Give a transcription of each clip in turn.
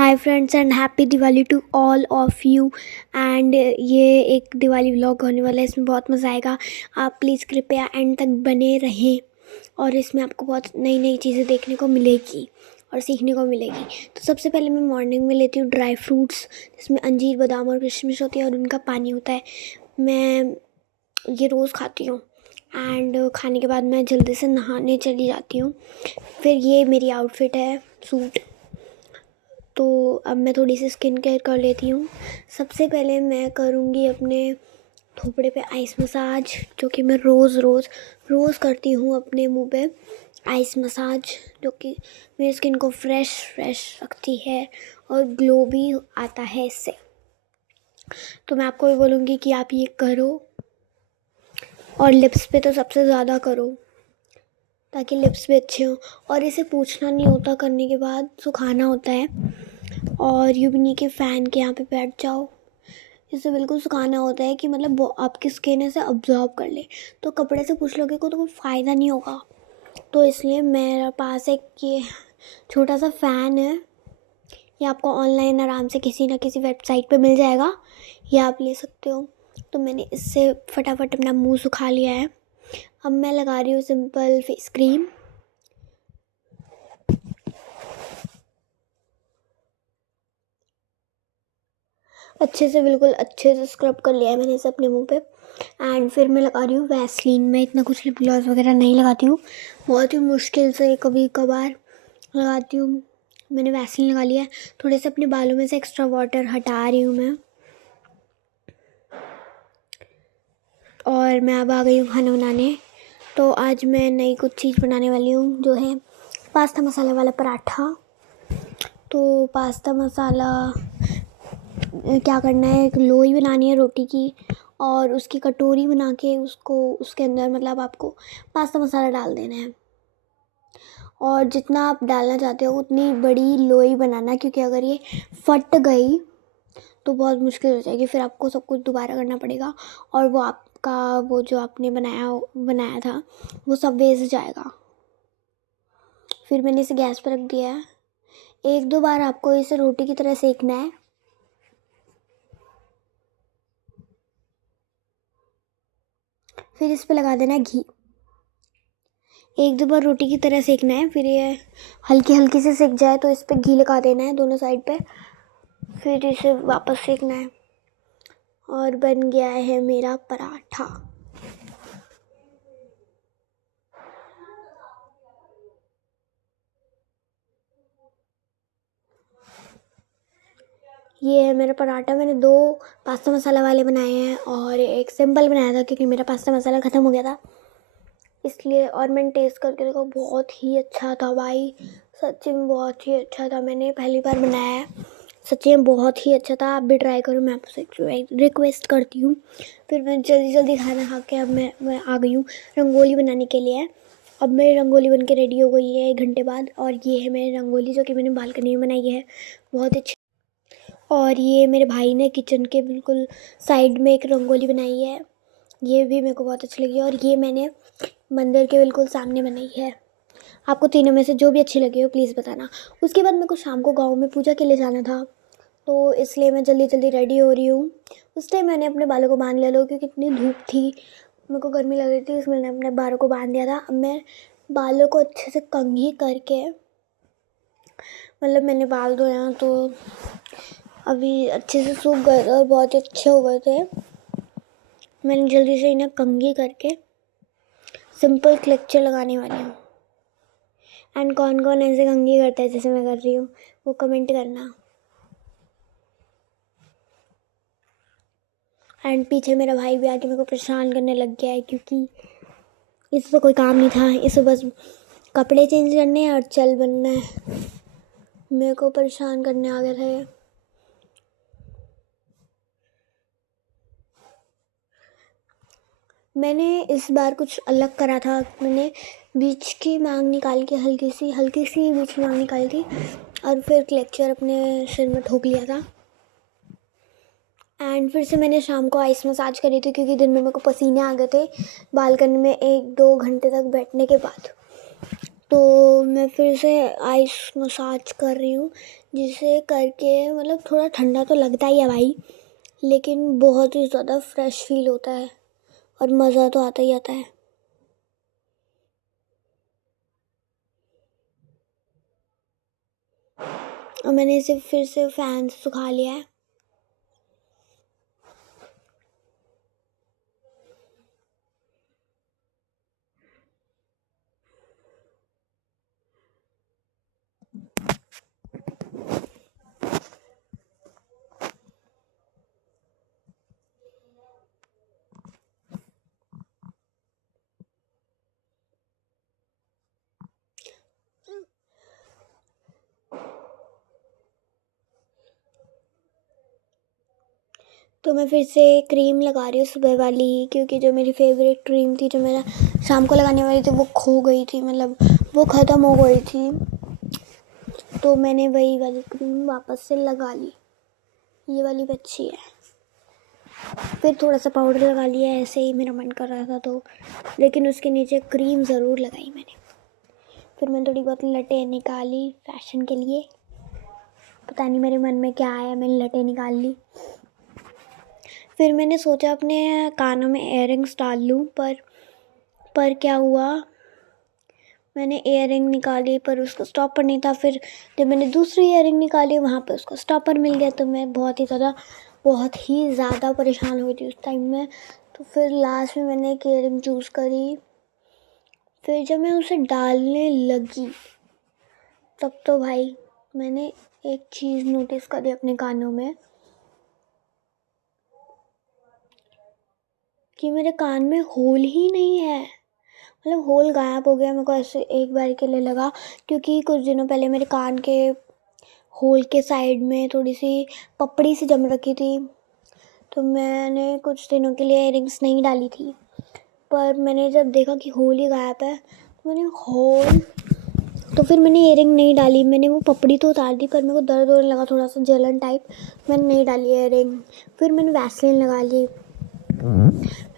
Hi friends and happy Diwali to all of you. And ये एक Diwali vlog होने वाला है, इसमें बहुत मज़ा आएगा। आप प्लीज़ कृपया एंड तक बने रहें और इसमें आपको बहुत नई नई चीज़ें देखने को मिलेगी और सीखने को मिलेगी। तो सबसे पहले मैं मॉर्निंग में लेती हूँ ड्राई फ्रूट्स, जिसमें अंजीर, बादाम और किशमिश होती है और उनका पानी होता है। मैं ये रोज़ खाती हूँ एंड खाने के बाद मैं जल्दी से नहाने चली जाती हूँ। फिर ये मेरी आउटफिट है, सूट। तो अब मैं थोड़ी सी स्किन केयर कर लेती हूँ। सबसे पहले मैं करूँगी अपने थोपड़े पे आइस मसाज, जो कि मैं रोज़ करती हूँ अपने मुंह पे आइस मसाज, जो कि मेरी स्किन को फ्रेश रखती है और ग्लो भी आता है इससे। तो मैं आपको ये बोलूँगी कि आप ये करो और लिप्स पे तो सबसे ज़्यादा करो, ताकि लिप्स भी अच्छे हों। और इसे पूछना नहीं होता, करने के बाद सुखाना होता है और यूँ भी नहीं कि फ़ैन के यहाँ पे बैठ जाओ। इसे बिल्कुल सुखाना होता है कि मतलब वो आपकी स्किन इसे अब्जॉर्ब कर ले। तो कपड़े से पूछ लोगे तो कोई फ़ायदा नहीं होगा। तो इसलिए मेरे पास एक ये छोटा सा फ़ैन है, ये आपको ऑनलाइन आराम से किसी ना किसी वेबसाइट पे मिल जाएगा, ये आप ले सकते हो। तो मैंने इससे फटाफट अपना मुंह सुखा लिया है। अब मैं लगा रही हूँ सिंपल फेस क्रीम। बिल्कुल अच्छे से स्क्रब कर लिया है मैंने इसे अपने मुंह पे। एंड फिर मैं लगा रही हूँ वैसलीन। मैं इतना कुछ लिप ग्लॉस वगैरह नहीं लगाती हूँ, बहुत ही मुश्किल से कभी कभार लगाती हूँ। मैंने वैसलीन लगा लिया है। थोड़े से अपने बालों में से एक्स्ट्रा वाटर हटा रही हूँ मैं। और मैं अब आ गई हूँ खाना बनाने। तो आज मैं नई कुछ चीज़ बनाने वाली हूँ, जो है पास्ता मसाला वाला पराठा। तो पास्ता मसाला क्या करना है, एक लोई बनानी है रोटी की और उसकी कटोरी बना के उसको उसके अंदर मतलब आपको पास्ता मसाला डाल देना है। और जितना आप डालना चाहते हो उतनी बड़ी लोई बनाना, क्योंकि अगर ये फट गई तो बहुत मुश्किल हो जाएगी, फिर आपको सब कुछ दोबारा करना पड़ेगा और वो आपका वो जो आपने बनाया था वो सब वेस्ट जाएगा। फिर मैंने इसे गैस पर रख दिया है। एक दो बार आपको इसे रोटी की तरह सेकना है। फिर इस पे लगा देना है घी। एक दो बार रोटी की तरह सेकना है। फिर ये हल्की से सेक जाए तो इस पे घी लगा देना है दोनों साइड पे। फिर इसे वापस सेकना है और बन गया है मेरा पराठा। ये है मेरा पराठा। मैंने 2 पास्ता मसाला वाले बनाए हैं और एक सिंपल बनाया था, क्योंकि मेरा पास्ता मसाला ख़त्म हो गया था इसलिए। और मैंने टेस्ट करके देखा, बहुत ही अच्छा था भाई, सच्ची में बहुत ही अच्छा था। मैंने पहली बार बनाया है, सच्ची में बहुत ही अच्छा था। आप भी ट्राई करो, मैं आपसे रिक्वेस्ट करती हूँ। फिर मैं जल्दी खाना खा के अब मैं आ गई हूँ रंगोली बनाने के लिए। अब मेरी रंगोली बन के रेडी हो गई है 1 घंटे बाद। और ये है मेरी रंगोली, जो कि मैंने बालकनी में बनाई है, बहुत अच्छी। और ये मेरे भाई ने किचन के बिल्कुल साइड में एक रंगोली बनाई है, ये भी मेरे को बहुत अच्छी लगी। और ये मैंने मंदिर के बिल्कुल सामने बनाई है। आपको तीनों में से जो भी अच्छी लगी हो प्लीज़ बताना। उसके बाद मेरे को शाम को गाँव में पूजा के लिए जाना था, तो इसलिए मैं जल्दी रेडी हो रही हूँ। उस टाइम मैंने अपने बालों को बांध लिया था, क्योंकि इतनी धूप थी, मेरे को गर्मी लग रही थी, इसलिए मैंने अपने बालों को बांध दिया था। अब मैं बालों को अच्छे से कंघी करके, मतलब मैंने बाल धोया तो अभी अच्छे से सूख गए थे और बहुत अच्छे हो गए थे। मैंने जल्दी से इन्हें कंघी करके सिंपल क्लेक्चर लगाने वाली हूँ। एंड कौन कौन ऐसे कंघी करता है जैसे मैं कर रही हूँ, वो कमेंट करना। एंड पीछे मेरा भाई भी आके मेरे को परेशान करने लग गया है, क्योंकि इसे तो कोई काम नहीं था, इसे बस कपड़े चेंज करने हैं और चल बनना है। मेरे को परेशान करने आ गए थे। मैंने इस बार कुछ अलग करा था। मैंने बीच की मांग निकाल के हल्की सी बीच की मांग निकाली थी और फिर क्लेक्चर अपने सिर में ठोक लिया था। एंड फिर से मैंने शाम को आइस मसाज करी थी, क्योंकि दिन में मेरे को पसीने आ गए थे बालकनी में 1-2 घंटे तक बैठने के बाद। तो मैं फिर से आइस मसाज कर रही हूँ। जिसे करके मतलब थोड़ा ठंडा तो लगता ही है भाई, लेकिन बहुत ही ज़्यादा फ्रेश फील होता है और मज़ा तो आता ही आता है। और मैंने इसे फिर से फ़ैन से सुखा लिया है। तो मैं फिर से क्रीम लगा रही हूँ सुबह वाली, क्योंकि जो मेरी फेवरेट क्रीम थी, जो मेरा शाम को लगाने वाली थी, वो खो गई थी, मतलब वो ख़त्म हो गई थी। तो मैंने वही वाली क्रीम वापस से लगा ली। ये वाली भी अच्छी है। फिर थोड़ा सा पाउडर लगा लिया, ऐसे ही मेरा मन कर रहा था तो, लेकिन उसके नीचे क्रीम ज़रूर लगाई मैंने। फिर मैंने थोड़ी बहुत लटें निकाली फैशन के लिए। पता नहीं मेरे मन में क्या आया, मैंने लटें निकाल ली। फिर मैंने सोचा अपने कानों में इयररिंग्स डाल लूँ, पर क्या हुआ, मैंने इयररिंग निकाली पर उसका स्टॉपर नहीं था। फिर जब मैंने दूसरी इयररिंग निकाली, वहाँ पे उसका स्टॉपर मिल गया। तो मैं बहुत ही ज़्यादा परेशान हुई थी उस टाइम में। तो फिर लास्ट में मैंने एक इयररिंग चूज़ करी। फिर जब मैं उसे डालने लगी, तब तो भाई मैंने एक चीज़ नोटिस करी अपने कानों में, कि मेरे कान में होल ही नहीं है। मतलब होल गायब हो गया। मेरे को ऐसे एक बार के लिए लगा, क्योंकि कुछ दिनों पहले मेरे कान के होल के साइड में थोड़ी सी पपड़ी सी जम रखी थी। तो मैंने कुछ दिनों के लिए इयररिंग्स नहीं डाली थी, पर मैंने जब देखा कि होल ही गायब है, तो फिर मैंने इयररिंग नहीं डाली। मैंने वो पपड़ी तो उतार दी, पर मेरे को दर्द होने लगा, थोड़ा सा जलन टाइप। मैंने नहीं डाली इयररिंग। फिर मैंने वैसलीन लगा ली।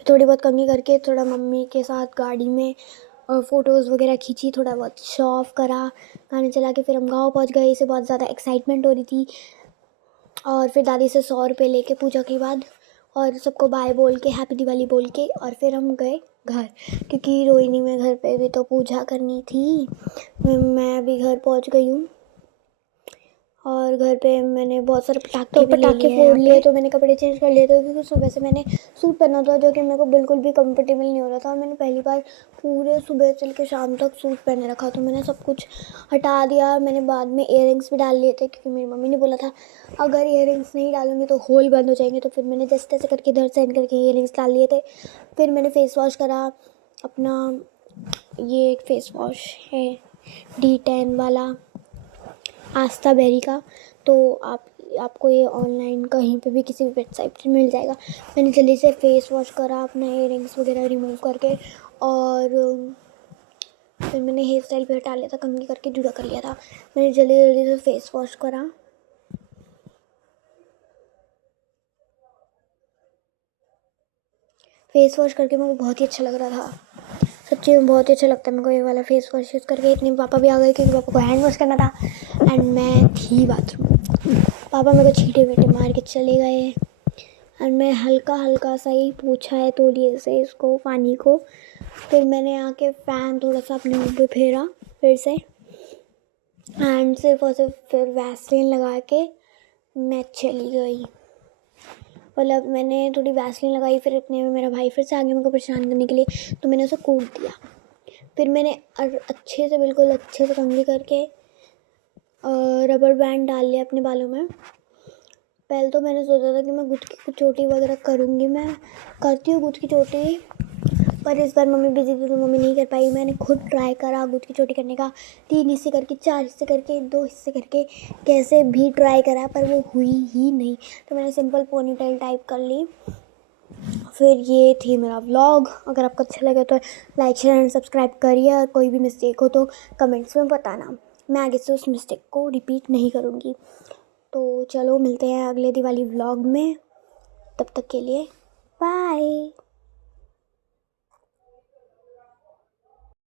थोड़ी बहुत कंघी करके थोड़ा मम्मी के साथ गाड़ी में फ़ोटोज़ वगैरह खींची, थोड़ा बहुत शो ऑफ करा, गाने चला के। फिर हम गाँव पहुंच गए। इसे बहुत ज़्यादा एक्साइटमेंट हो रही थी। और फिर दादी से 100 रुपये लेके पूजा के बाद, और सबको बाय बोल के, हैप्पी दिवाली बोल के, और फिर हम गए घर, क्योंकि रोहिणी में घर पे भी तो पूजा करनी थी। मैं अभी घर पहुंच गई हूँ, और घर पे मैंने बहुत सारे पटाखे फोड़ लिए। तो मैंने कपड़े चेंज कर लिए थे, क्योंकि सुबह से मैंने सूट पहना था, जो कि मेरे को बिल्कुल भी कंफर्टेबल नहीं हो रहा था। और मैंने पहली बार पूरे सुबह से लेकर शाम तक सूट पहने रखा। तो मैंने सब कुछ हटा दिया। मैंने बाद में इयररिंग्स भी डाल लिए थे, क्योंकि मेरी मम्मी ने बोला था अगर इयररिंग्स नहीं डालूंगी तो होल बंद हो जाएंगे। तो फिर मैंने जैसे तैसे करके इधर से करके इयररिंग्स डाल लिए थे। फिर मैंने फ़ेस वॉश करा अपना। ये एक फ़ेस वॉश है D10 वाला, आस्था बेरी का। तो आपको ये ऑनलाइन कहीं पे भी किसी भी वेबसाइट पे मिल जाएगा। मैंने जल्दी से फ़ेस वॉश करा अपना, इयररिंग्स वगैरह रिमूव करके, और फिर मैंने हेयर स्टाइल भी हटा लिया था, कंघी करके जुड़ा कर लिया था। मैंने जल्दी जल्दी से फ़ेस वॉश करा। फ़ेस वॉश करके मेरे को बहुत ही अच्छा लग रहा था। सच्ची में बहुत ही अच्छा लगता है मेरे को ये वाला फ़ेस वॉश यूज़ करके। इतने पापा भी आ गए, क्योंकि पापा को हैंड वॉश करना था, एंड मैं थी बाथरूम। पापा मेरे को छींटे वीटे मार के चले गए, और मैं हल्का हल्का सा ही पोंछा है तौलिए से इसको, पानी को। फिर मैंने आके फ़ैन थोड़ा सा अपने मुँह पे फेरा फिर से, एंड सिर्फ और सिर्फ फिर वैसलीन लगा के मैं चली गई। मतलब मैंने थोड़ी वैसलीन लगाई, फिर इतने में मेरा भाई फिर से आ गया मेरे को परेशान करने के लिए। तो मैंने उसे कूट दिया। फिर मैंने अच्छे से, बिल्कुल अच्छे से कंघी करके रबर बैंड डाल लिया अपने बालों में। पहले तो मैंने सोचा था कि मैं गुद की चोटी वगैरह करूँगी, मैं करती हूँ गुद की चोटी, पर इस बार मम्मी बिजी थी तो मम्मी नहीं कर पाई। मैंने खुद ट्राई करा गुद की चोटी करने का, 3 हिस्से करके, 4 हिस्से करके, 2 हिस्से करके, कैसे भी ट्राई करा, पर वो हुई ही नहीं। तो मैंने सिंपल पोनीटेल टाइप कर ली। फिर ये थी मेरा व्लॉग। अगर आपको अच्छा लगे तो लाइक शेयर एंड सब्सक्राइब करिए। और कोई भी मिस्टेक हो तो कमेंट्स में बताना, मैं आगे से उस मिस्टेक को रिपीट नहीं करूँगी। तो चलो मिलते हैं अगले दिवाली व्लॉग में, तब तक के लिए बाय।